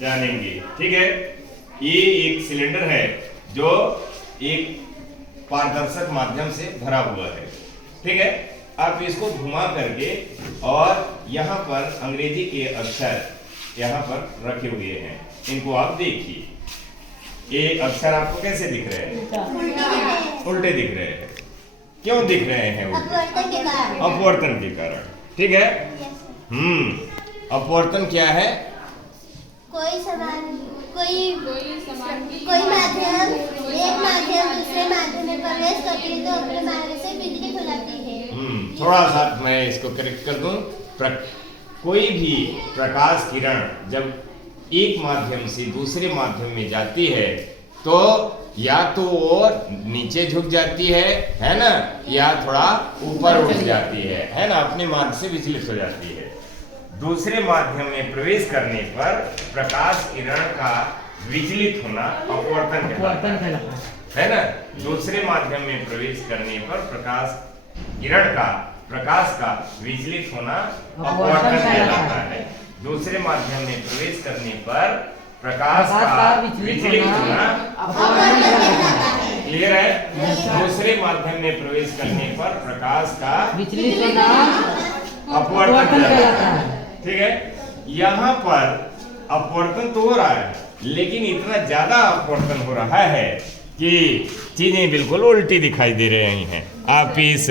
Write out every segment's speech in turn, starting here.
जानेंगे। ठीक है, ये एक सिलेंडर है जो एक पारदर्शक माध्यम से भरा हुआ है। ठीक है, आप इसको घुमा करके और यहाँ पर अंग्रेजी के अक्षर यहाँ पर रखे हुए हैं, इनको आप देखिए। ये अक्षर आपको कैसे दिख रहे हैं? उल्टे दिख रहे हैं। क्यों दिख रहे हैं उल्टे? अपवर्तन के कारण। ठीक है, अपवर्तन क्या है? कोई माध्यम एक माध्यम दूसरे माध्यम में प्रवेश करती है तो अपने मार्ग से बिजली फैलाती है। थोड़ा सा मैं इसको करेक्ट कर दूं। कोई भी प्रकाश किरण जब एक माध्यम से दूसरे माध्यम में जाती है तो या तो वो नीचे झुक जाती है ना, या थोड़ा ऊपर उठ जाती है ना, अपने मार्ग से विचलित हो जाती है। दूसरे माध्यम में प्रवेश करने पर प्रकाश किरण का विचलित होना अपवर्तन कहलाता है ना। दूसरे माध्यम में प्रवेश करने पर प्रकाश का विचलित होना अपवर्तन कहलाता है। दूसरे माध्यम में प्रवेश करने पर प्रकाश का विचलित होना अपवर्तन कहलाता है। क्लियर है? दूसरे माध्यम में प्रवेश करने पर प्रकाश का विचलित होना अपवर्तन कहलाता है। ठीक है, यहाँ पर अपवर्तन तो हो रहा है, लेकिन इतना ज्यादा अपवर्तन हो रहा है कि चीजें बिल्कुल उल्टी दिखाई दे रही हैं। आप इस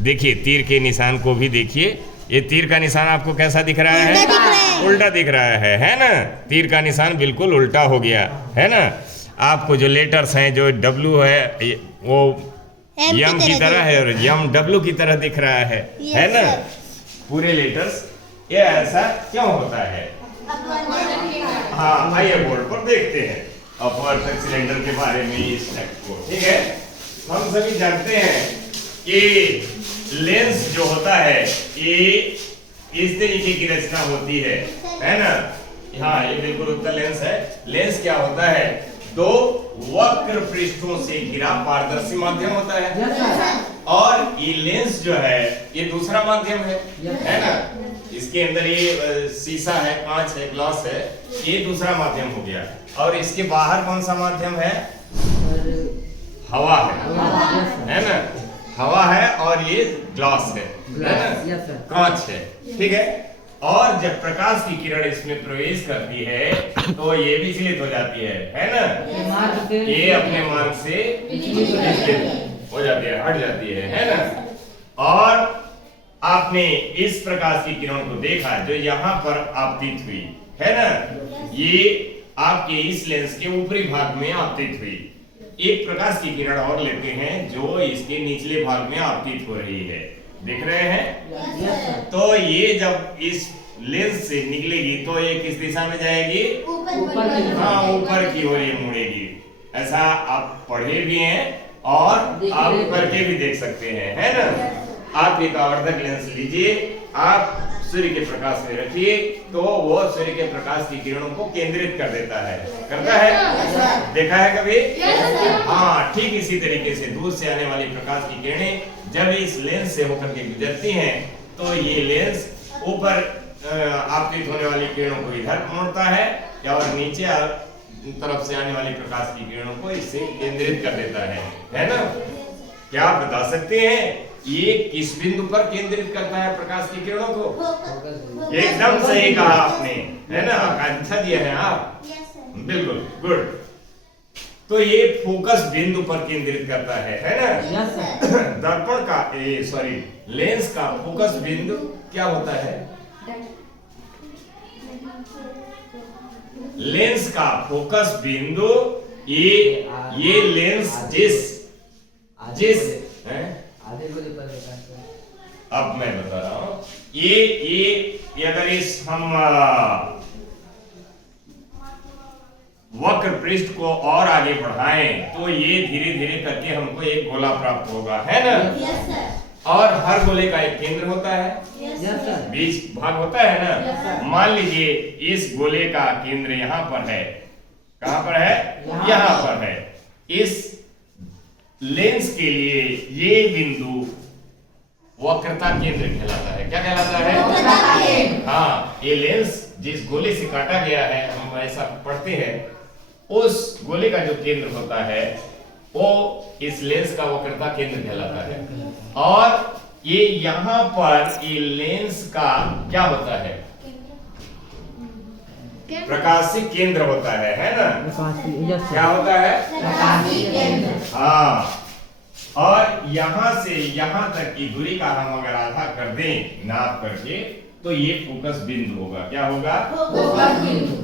देखिए तीर के निशान को भी देखिए। ये तीर का निशान आपको कैसा दिख रहा है? उल्टा दिख रहा है ना। तीर का निशान बिल्कुल उल्टा हो गया है ना। आपको जो लेटर्स हैं, जो डब्ल्यू है वो यम की तरह है और यम डब्ल्यू की तरह दिख रहा है ना। पूरे लेटर्स ये ऐसा क्यों होता है? हाँ, आइए बोर्ड पर देखते हैं अपवर्तक सिलेंडर के बारे में इस फैक्ट को। ठीक है, हम सभी जानते हैं कि लेंस जो होता है ये इस तरीके की रचना होती है ना। हाँ, ये बिल्कुल उत्तर लेंस है। लेंस क्या होता है? दो वक्र पृष्ठों से घिरा पारदर्शी माध्यम होता है और ये लेंस जो है ये दूसरा माध्यम है ना। इसके अंदर ये शीशा है, कांच है, ग्लास है, ये दूसरा माध्यम हो गया। और इसके बाहर कौन सा माध्यम है? हवा है ना। हवा है और ये ग्लास है ना, कांच है। ठीक है, और जब प्रकाश की किरण इसमें प्रवेश करती है तो ये विचलित हो जाती है ना। ये अपने मार्ग से विचलित हो जाती है, हट जाती है ना। और आपने इस प्रकाश की किरण को देखा जो यहाँ पर आपतित हुई है ना, ये आपके इस लेंस के ऊपरी भाग में आपतित हुई। एक प्रकाश की किरण और लेते हैं जो इसके निचले भाग में आपतित हो रही है। देख रहे हैं? तो ये जब इस लेंस से निकलेगी तो ये किस दिशा में जाएगी? हाँ, ऊपर की ओर ये मुड़ेगी। ऐसा आप पढ़े भी हैं और आप करके भी देख सकते हैं, है ना। आप एक आवर्धक लेंस लीजिए, आप सूर्य के प्रकाश में रखिए तो वो सूर्य के प्रकाश की किरणों को केंद्रित कर देता है। करता है? देखा है कभी? हाँ, ठीक इसी तरीके से दूर से आने वाली प्रकाश की किरणें जब इस लेंस से होकर के गुजरती हैं तो ये लेंस ऊपर आपतित होने वाली किरणों को इधर मोड़ता है और नीचे तरफ से आने वाली प्रकाश की किरणों को इससे केंद्रित कर देता है ना। क्या आप बता सकते हैं ये किस बिंदु पर केंद्रित करता है प्रकाश की किरणों को? एकदम सही कहा आपने, है ना। अच्छा दिया है आप, बिल्कुल गुड। तो ये फोकस बिंदु पर केंद्रित करता है ना। दर्पण का लेंस का फोकस बिंदु क्या होता है? लेंस का फोकस बिंदु ये लेंस जिस अब मैं बता रहा हूं, ये अगर इस हम वक्र पृष्ठ को और आगे बढ़ाएं तो ये धीरे धीरे करके हमको एक गोला प्राप्त होगा, है ना। Yes sir. और हर गोले का एक केंद्र होता है, यस सर। बीच भाग होता है ना। मान लीजिए इस गोले का केंद्र यहाँ पर है। कहाँ पर है? यहाँ पर है। इस लेंस के लिए ये बिंदु वक्रता केंद्र कहलाता है। क्या कहलाता है? हाँ, ये लेंस जिस गोले से काटा गया है, हम ऐसा पढ़ते हैं, उस गोले का जो केंद्र होता है वो इस लेंस का वक्रता केंद्र कहलाता है। और ये यहाँ पर ये लेंस का क्या होता है? प्रकाशीय केंद्र होता है ना? क्या होता है? प्रकाशीय केंद्र। हाँ, और यहां से यहां तक की दूरी का हम अगर आधा कर दें नाप करके, तो ये फोकस बिंदु होगा। क्या होगा? फोकस बिंदु।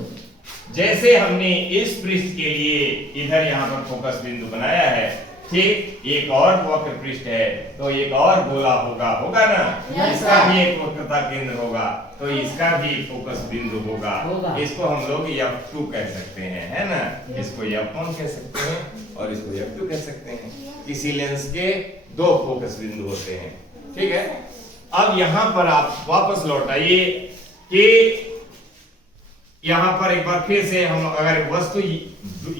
जैसे हमने इस पृष्ठ के लिए इधर यहाँ पर फोकस बिंदु बनाया है, ठीक एक और वक्र पृष्ठ है तो एक और गोला होगा ना? इसका भी एक वक्रता केंद्र होगा, तो इसका भी फोकस बिंदु होगा। इसको हम लोग F2 कह सकते हैं, है ना? इसको F1 कह सकते हैं और इसको F2 कह सकते हैं। किसी लेंस के दो फोकस बिंदु होते हैं, ठीक है। अब यहाँ पर आप वापस लौट आइए कि यहाँ पर एक बार फिर से हम अगर वस्तु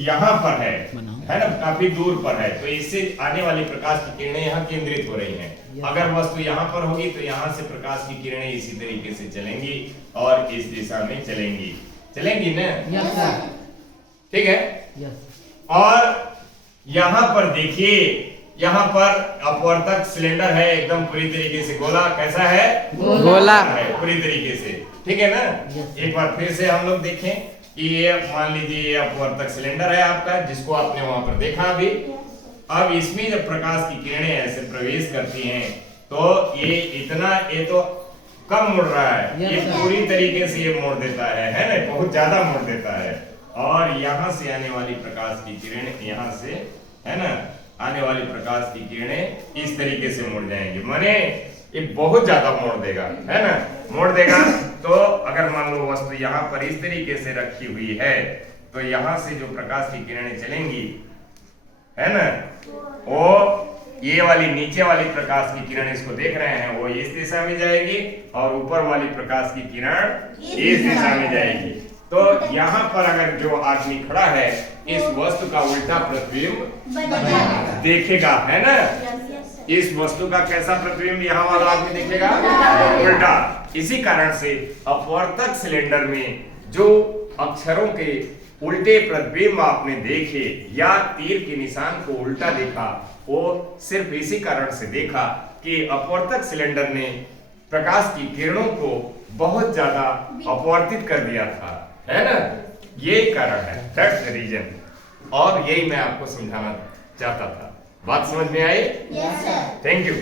यहाँ पर है ना, काफी दूर पर है, तो इससे आने वाली प्रकाश की किरणें यहाँ केंद्रित हो रही हैं। अगर वस्तु यहाँ पर होगी तो यहाँ से प्रकाश की किरणें इसी तरीके से चलेंगी और इस दिशा में चलेंगी ना? ठीक है। और यहाँ पर देखिए, यहाँ पर अपवर्तक सिलेंडर है, एकदम पूरी तरीके से गोला। कैसा है? गोला है पूरी तरीके से, ठीक है ना? एक बार फिर से हम लोग देखें कि ये मान लीजिए ये अपवर्तक सिलेंडर है आपका, जिसको आपने वहां पर देखा अभी। अब इसमें जब प्रकाश की किरणें ऐसे प्रवेश करती हैं तो ये तो कम मुड़ रहा है, ये पूरी तरीके से ये मोड़ देता है ना? बहुत ज्यादा मोड़ देता है। और यहाँ से आने वाली प्रकाश की किरणें, यहाँ से है ना आने वाली प्रकाश की किरणें इस तरीके से मुड़ जाएंगी, माने ये बहुत ज्यादा मोड़ देगा, है ना? मोड़ देगा तो अगर मान लो वस्तु यहाँ पर इस तरीके से रखी हुई है तो यहाँ से जो प्रकाश की किरणें चलेंगी, है ना, वो ये वाली नीचे वाली प्रकाश की किरण इसको देख रहे हैं, वो इस दिशा में जाएगी और ऊपर वाली प्रकाश की किरण इस दिशा में जाएगी। तो यहाँ पर अगर जो आदमी खड़ा है इस वस्तु का उल्टा प्रतिबिंब देखेगा, है ना? इस वस्तु का कैसा प्रतिबिंब यहाँ वाला आदमी देखेगा? उल्टा। इसी कारण से अपवर्तक सिलेंडर में जो अक्षरों के उल्टे प्रतिबिंब आपने देखे या तीर के निशान को उल्टा देखा, वो सिर्फ इसी कारण से देखा कि अपवर्तक सिलेंडर ने प्रकाश की किरणों को बहुत ज्यादा अपवर्तित कर दिया था, है ना? ये कारण है, दैट्स द रीजन। और यही मैं आपको समझाना चाहता था। बात समझ में आई? Yes sir. Thank you.